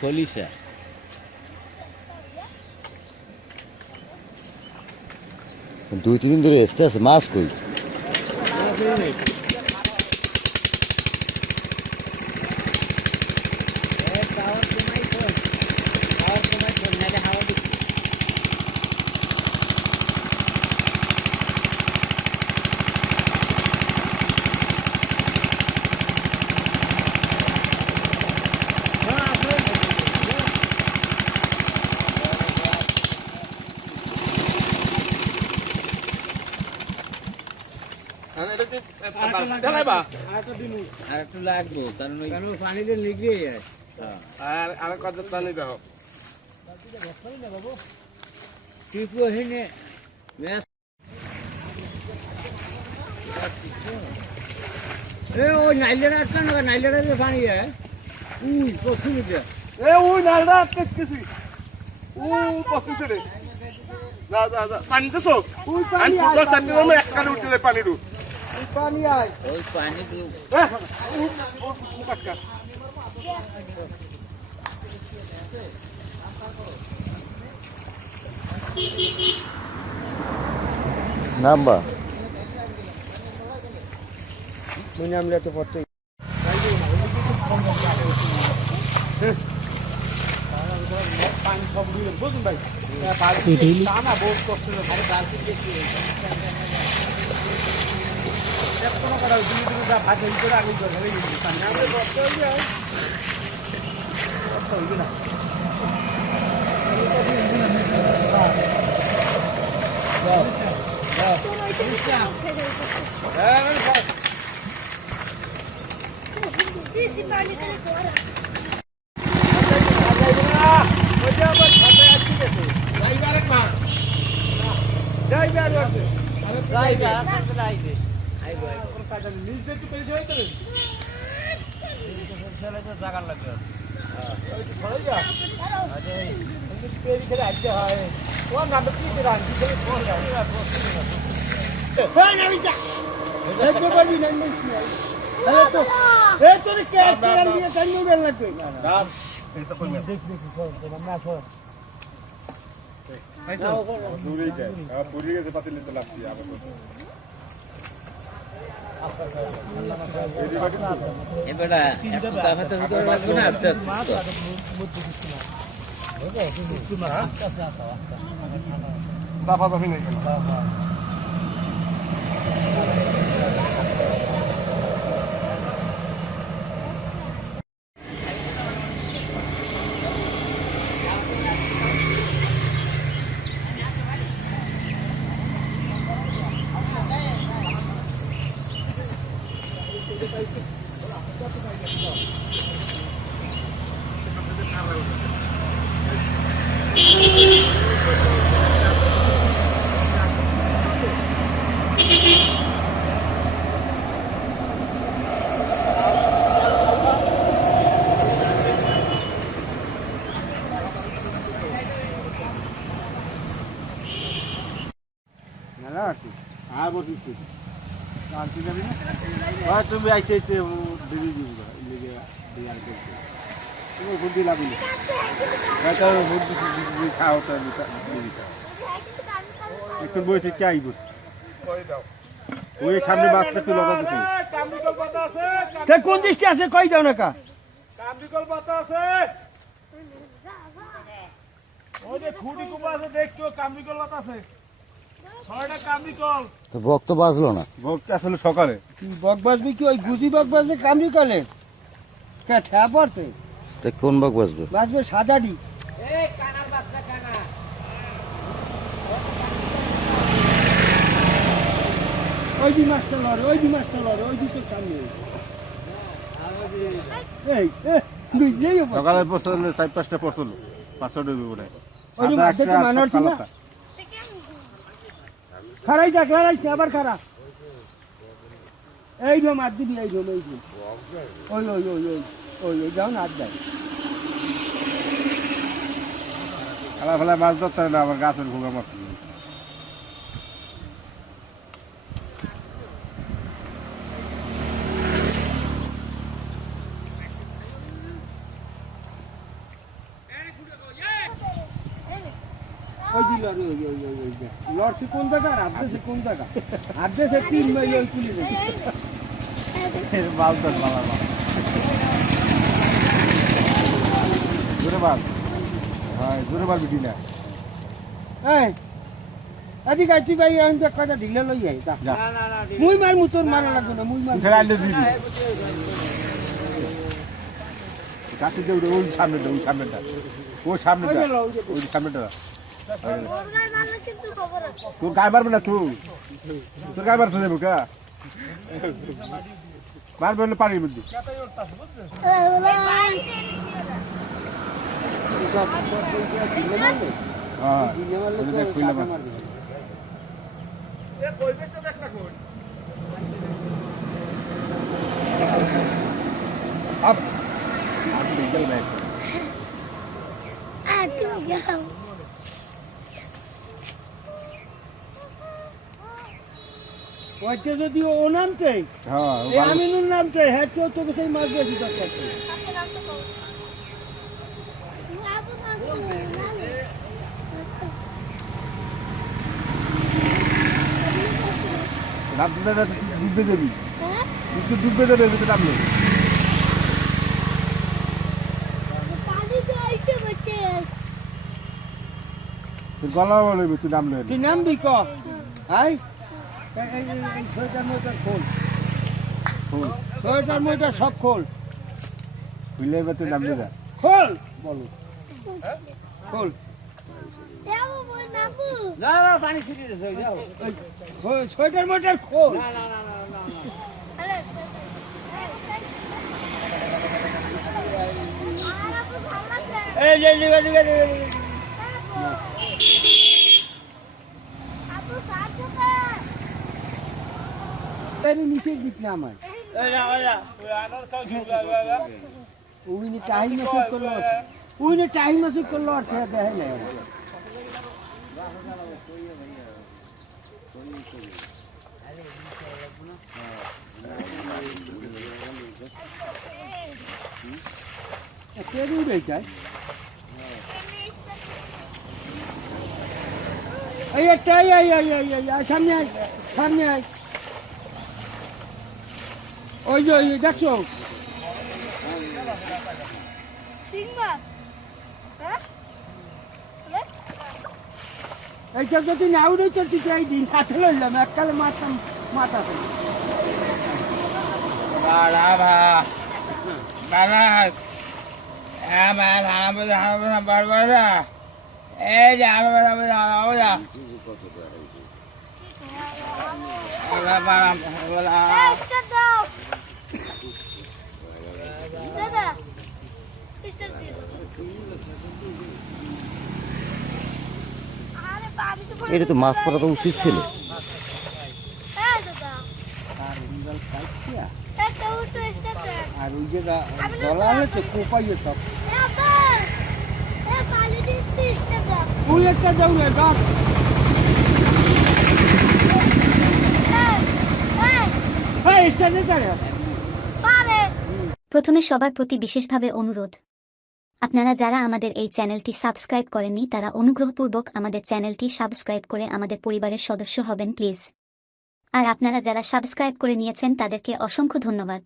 খলিশা। দুই তিন দিন ধরে এসতে আছে মাছ কই? আর একটু লাগবো কারণ পানি দিয়ে লিখে যায়। আর কত পানি দাও টিপু হেনে ওই নাইলেরা আটকান নাইলেরা যে পানি যায় উই পশ্চিম এ ওই নালটা আটকেছি ও পছন্দ রে যা যা যা পানি দেছো ওই আমি পানি ফুটবল সাথে আমি এক কানে উঠতে যাই পানি রু পানি আয় ওই পানি দু ও কাটকা নাম্বা মুই নামলে তো পড়তে পানি সব দিলে বুঝুন ভাই টানা বহুত কষ্ট করে কোনো কথা দুই দিন যা ভাত হই করে আগে করে হয়ে গেছে পানি আমরা বসতে হই যায় কষ্ট হই না এবারে একটু তাফাতে ভিতরে লাগবে না আস্তে আস্তে দাফা দাফি নেই আর বসিস শান্তি যাবি না তুমি আইতে দেরি দিব তুমি ভোট দিলাবি খাও একটু বসে কে আইব ওই সামনে বাচ্চা তুলো কোন দৃষ্টি আছে কই দাও না কা কামবিকল পাতা আছে ওই যে খুঁটি কুপা আছে দেখছো কামবিকল পাতা আছে ছয়টা কামবিকল তো বক তো বাজলো না। ভোগটা আসলে সকালে বক বাজবি কি ওই গুজি বক বাজবে কামড়ি কলে কে ঠা পড়ছে তা কোন বক বাজবে? বাজবে সাদাডি এই কানার বাচ্চা কানা ওই দি মাছটা লড়ে ওই দি তো সামনে এই দুই যেই সকালে পড়ছিল 4-5টা পড়ছিল 500 ডুবে ওঠে ওই যে মাছটা মানার ছিল খারাই যা খারাই আবার খারা এই যে মাছ দিবি এই যে ওই যাও না আজ যায় খেলা ফেলা মাছ ধরতে না আবার গাছের ঘোগা মাছ লড়ছে কোন জায়গা আর আর্ধেছে কোন জায়গা আর্ধেছে 3 মাইল ওই পুলিশ মালদার মালার মাল জোরে মাল হ্যাঁ জোরে মাল বিটি না এই আদি গাইতি ভাই আমি তো কথা ঢিলে লই যাই তা যা মুই মার মুতর মারা লাগবে না মুই মার খেলা আনলে দিবি কাছে যে ওই সামনেটা ওই সামনেটা ওই সামনেটা ওই সামনেটা তোর গায়ে মারবে না তুই তোর গায়ে মারতে দেবো কা মারবে হলে পানির মধ্যে হ্যাঁ দেখ খুললে মার আপ आप निकल गए ওইটা যদি ও নামতে হ্যাঁ এই আমিনুর নামতে হ্যাঁ তো সেই মাছ বেশি দরকার রামদা ডুববে দেবি তুই ডুববে দেবে যদি নামলে তুই গলা বলে তুই নামলে তুই নামবি ক আই ছয়টার মধ্যে খোল ছয়টার মধ্যে সব খোল খুললে এবার তুই নামলে যা খোল বলো খোল না না পানি ছিটিয়ে দে যাও ছয়টার মধ্যে খোল এই যে নিচে দিক না আমার উইনি টাইম মেসেজ করলো উইনি টাইম মেসেজ করলো আর সেটা দেখে নাই কেউ বেচায় এই একটা সামনে আয় সামনে আয় ওই যে দেখছো এইটা যদি না উড়ে চলছি এই দিন হাতে লইলাম এককালে মারতাম মাথা এটা তো মাছ পড়া তো উচিত ছিল আর ওই যে গলা হলে তো কোপাইয়ে সব ওই একটা যাও না গাছ হ্যাঁ স্টার্টে দাঁড়িয়ে প্রথমে সবার প্রতি বিশেষভাবে অনুরোধ আপনারা যারা আমাদের এই চ্যানেলটি সাবস্ক্রাইব করেননি তারা অনুগ্রহপূর্বক আমাদের চ্যানেলটি সাবস্ক্রাইব করে আমাদের পরিবারের সদস্য হবেন প্লিজ আর আপনারা যারা সাবস্ক্রাইব করে নিয়েছেন তাদেরকে অসংখ্য ধন্যবাদ